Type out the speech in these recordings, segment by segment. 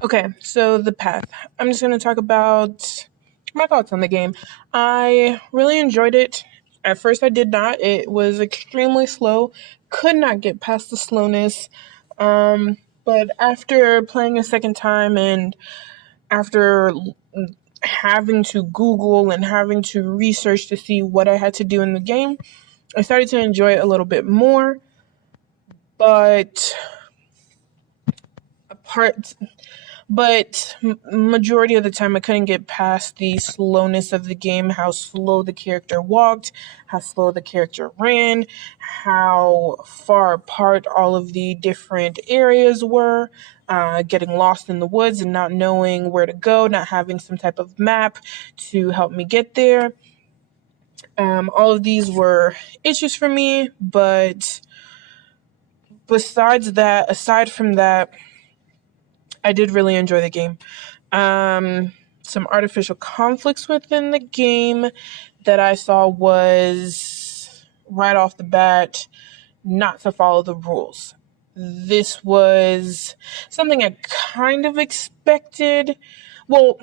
Okay, so the path. I'm just going to talk about my thoughts on the game. I really enjoyed it. At first, I did not. It was extremely slow. Could not get past the slowness. But after playing a second time and after having to Google and having to research to see what I had to do in the game, I started to enjoy it a little bit more. But apart but majority of the time I couldn't get past the slowness of the game, how slow the character walked, how slow the character ran, how far apart all of the different areas were, getting lost in the woods and not knowing where to go, not having some type of map to help me get there. All of these were issues for me, but aside from that, I did really enjoy the game. Some artificial conflicts within the game that I saw was right off the bat not to follow the rules. This was something I kind of expected. Well,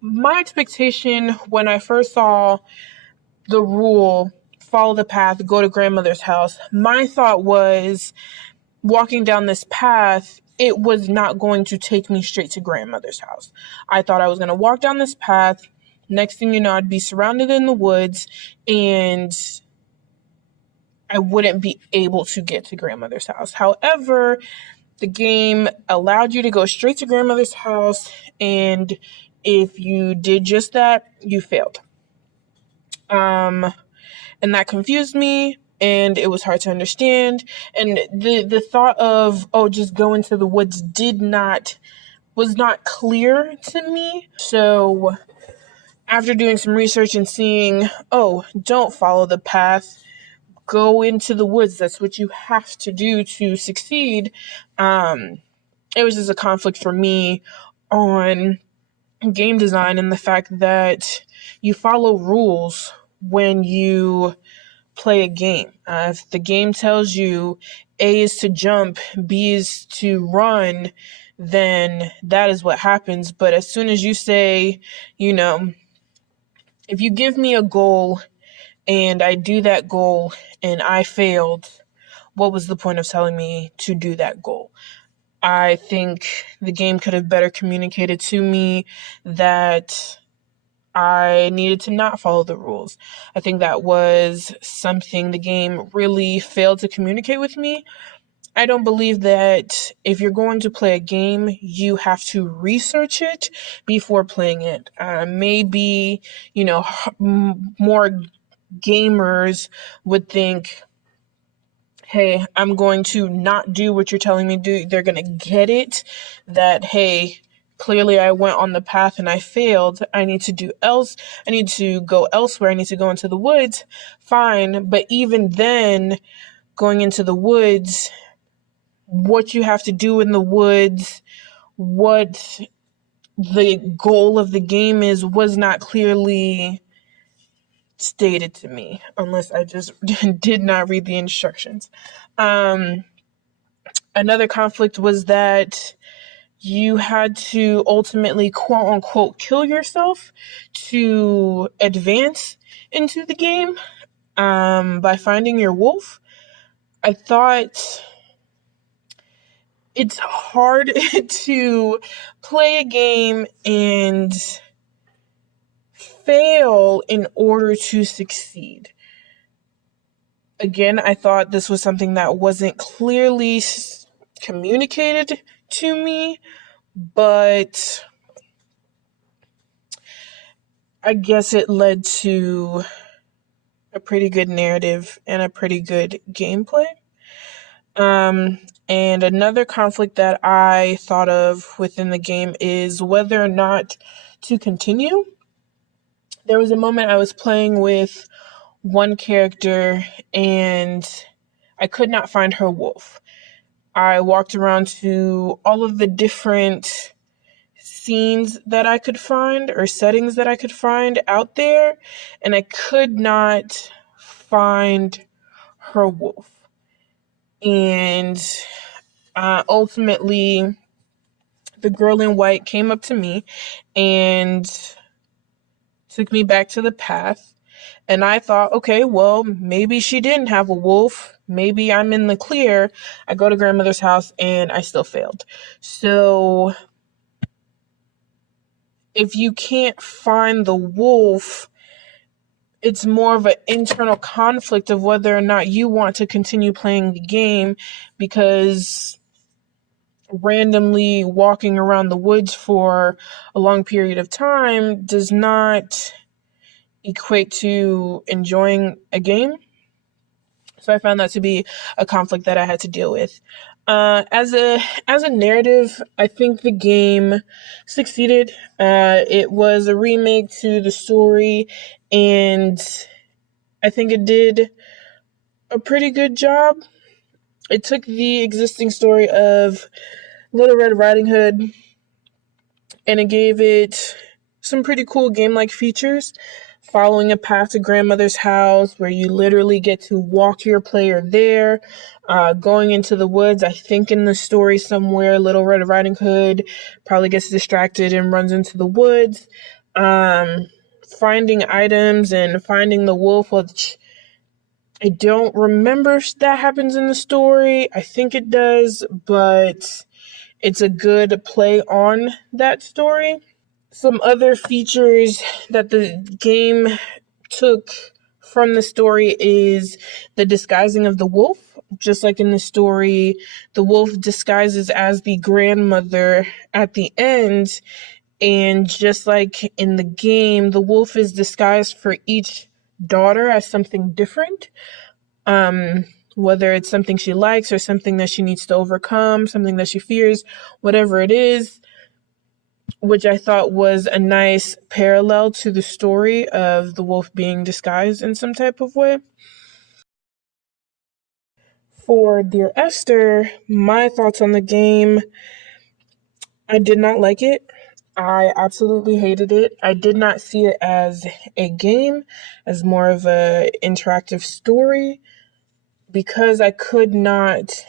my expectation when I first saw the rule follow the path, go to grandmother's house, my thought was walking down this path, it was not going to take me straight to grandmother's house. I thought I was going to walk down this path. Next thing you know, I'd be surrounded in the woods and I wouldn't be able to get to grandmother's house. However, the game allowed you to go straight to grandmother's house, and if you did just that, you failed. And that confused me, and it was hard to understand. And the thought of, oh, just go into the woods was not clear to me. So after doing some research and seeing, oh, don't follow the path, go into the woods, that's what you have to do to succeed. It was just a conflict for me on game design and the fact that you follow rules when you play a game. If the game tells you A is to jump, B is to run, then that is what happens. But as soon as you say, you know, if you give me a goal and I do that goal and I failed, what was the point of telling me to do that goal? I think the game could have better communicated to me that I needed to not follow the rules. I think that was something the game really failed to communicate with me. I don't believe that if you're going to play a game, you have to research it before playing it. Maybe, more gamers would think, hey, I'm going to not do what you're telling me to do. They're going to get it that, hey, clearly I went on the path and I failed. I need to do else. I need to go elsewhere. I need to go into the woods. Fine. But even then, going into the woods, what you have to do in the woods, what the goal of the game is, was not clearly stated to me, unless I just did not read the instructions. Another conflict was that you had to ultimately, quote unquote, kill yourself to advance into the game by finding your wolf. I thought it's hard to play a game and fail in order to succeed. Again, I thought this was something that wasn't clearly communicated to me, but I guess it led to a pretty good narrative and a pretty good gameplay. And another conflict that I thought of within the game is whether or not to continue. There was a moment I was playing with one character and I could not find her wolf. I walked around to all of the different scenes that I could find or settings that I could find out there, and I could not find her wolf. And ultimately, the girl in white came up to me and took me back to the path. And I thought, okay, well, maybe she didn't have a wolf. Maybe I'm in the clear. I go to grandmother's house and I still failed. So if you can't find the wolf, it's more of an internal conflict of whether or not you want to continue playing the game, because randomly walking around the woods for a long period of time does not equate to enjoying a game. So I found that to be a conflict that I had to deal with. As a narrative, I think the game succeeded. It was a remake to the story, and I think it did a pretty good job. It took the existing story of Little Red Riding Hood and it gave it some pretty cool game-like features. Following a path to grandmother's house where you literally get to walk your player there. Going into the woods, I think in the story somewhere, Little Red Riding Hood probably gets distracted and runs into the woods. Finding items and finding the wolf, which I don't remember if that happens in the story. I think it does, but it's a good play on that story. Some other features that the game took from the story is the disguising of the wolf. Just like in the story, the wolf disguises as the grandmother at the end. And just like in the game, the wolf is disguised for each daughter as something different. Whether it's something she likes or something that she needs to overcome, something that she fears, whatever it is, which I thought was a nice parallel to the story of the wolf being disguised in some type of way. For Dear Esther, my thoughts on the game, I did not like it. I absolutely hated it. I did not see it as a game, as more of a interactive story, because I could not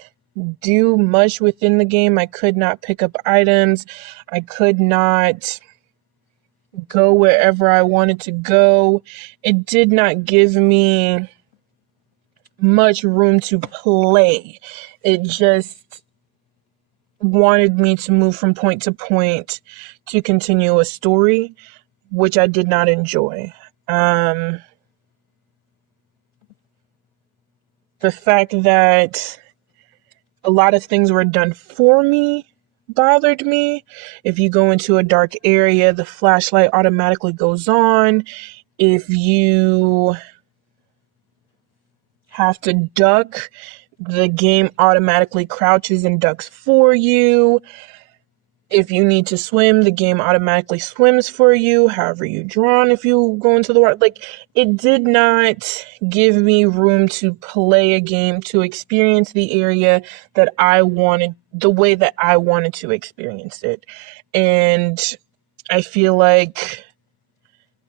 do much within the game. I could not pick up items. I could not go wherever I wanted to go. It did not give me much room to play. It just wanted me to move from point to point to continue a story, which I did not enjoy. The fact that a lot of things were done for me bothered me. If you go into a dark area, the flashlight automatically goes on. If you have to duck, the game automatically crouches and ducks for you. If you need to swim, the game automatically swims for you, however you drown if you go into the water. Like, it did not give me room to play a game, to experience the area that I wanted, the way that I wanted to experience it. And I feel like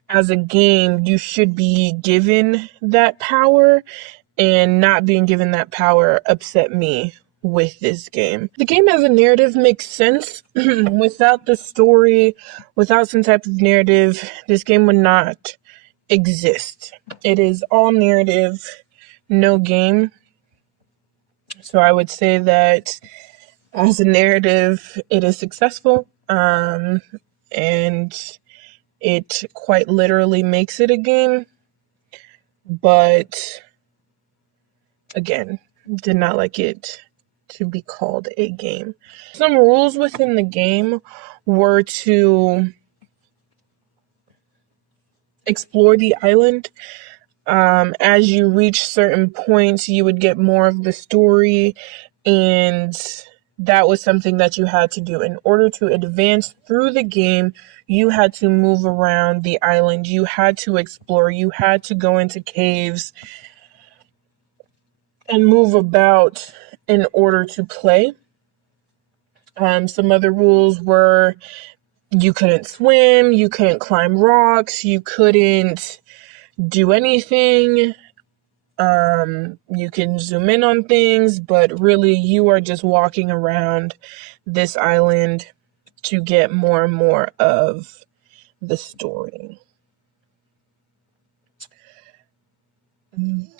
as a game, you should be given that power, and not being given that power upset me with this game. The game as a narrative makes sense. Without the story, without some type of narrative, this game would not exist. It is all narrative, no game. So I would say that as a narrative, it is successful. And it quite literally makes it a game. But again, did not like it to be called a game. Some rules within the game were to explore the island. As you reach certain points, you would get more of the story, and that was something that you had to do. In order to advance through the game, you had to move around the island. You had to explore. You had to go into caves and move about in order to play. Some other rules were you couldn't swim, you couldn't climb rocks, you couldn't do anything. You can zoom in on things, but really you are just walking around this island to get more and more of the story.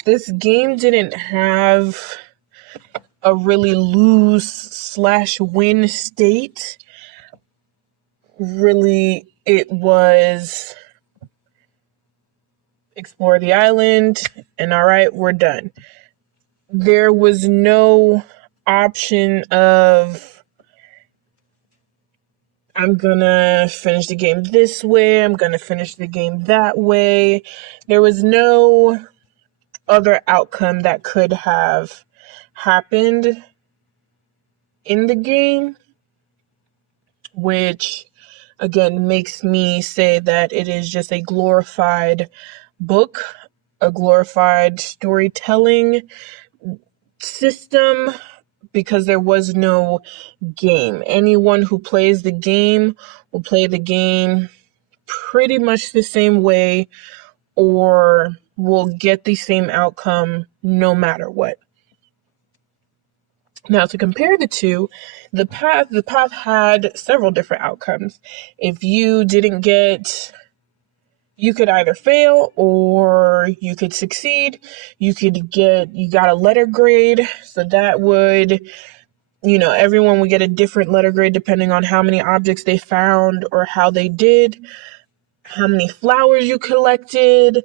This game didn't have a really lose/win state. Really, it was explore the island and all right, we're done. There was no option of I'm gonna finish the game this way, I'm gonna finish the game that way. There was no other outcome that could have happened in the game, which again makes me say that it is just a glorified book, a glorified storytelling system, because there was no game. Anyone who plays the game will play the game pretty much the same way or will get the same outcome no matter what. Now, to compare the two, the path had several different outcomes. If you didn't get, you could either fail or you could succeed. You got a letter grade, so that would, everyone would get a different letter grade depending on how many objects they found or how they did, how many flowers you collected.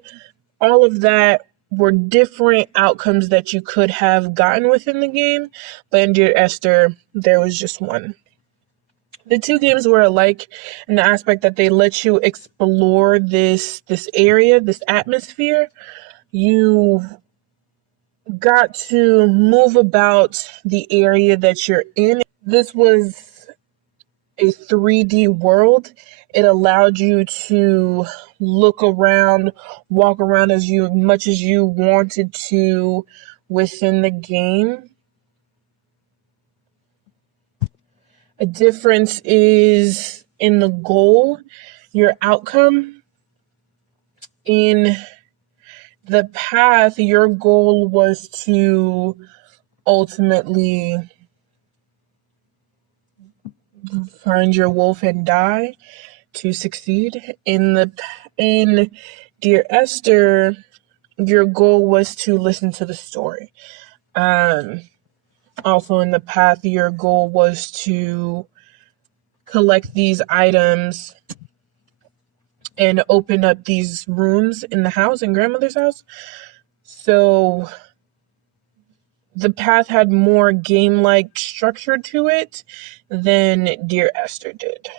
All of that were different outcomes that you could have gotten within the game, but in Dear Esther, there was just one. The two games were alike in the aspect that they let you explore this area, this atmosphere. You got to move about the area that you're in. This was a 3D world. It allowed you to look around, walk around as much as you wanted to within the game. A difference is in the goal, your outcome. In the path, your goal was to ultimately find your wolf and die to succeed. In Dear Esther, your goal was to listen to the story. Also in the path, your goal was to collect these items and open up these rooms in the house, in grandmother's house. So the path had more game-like structure to it than Dear Esther did.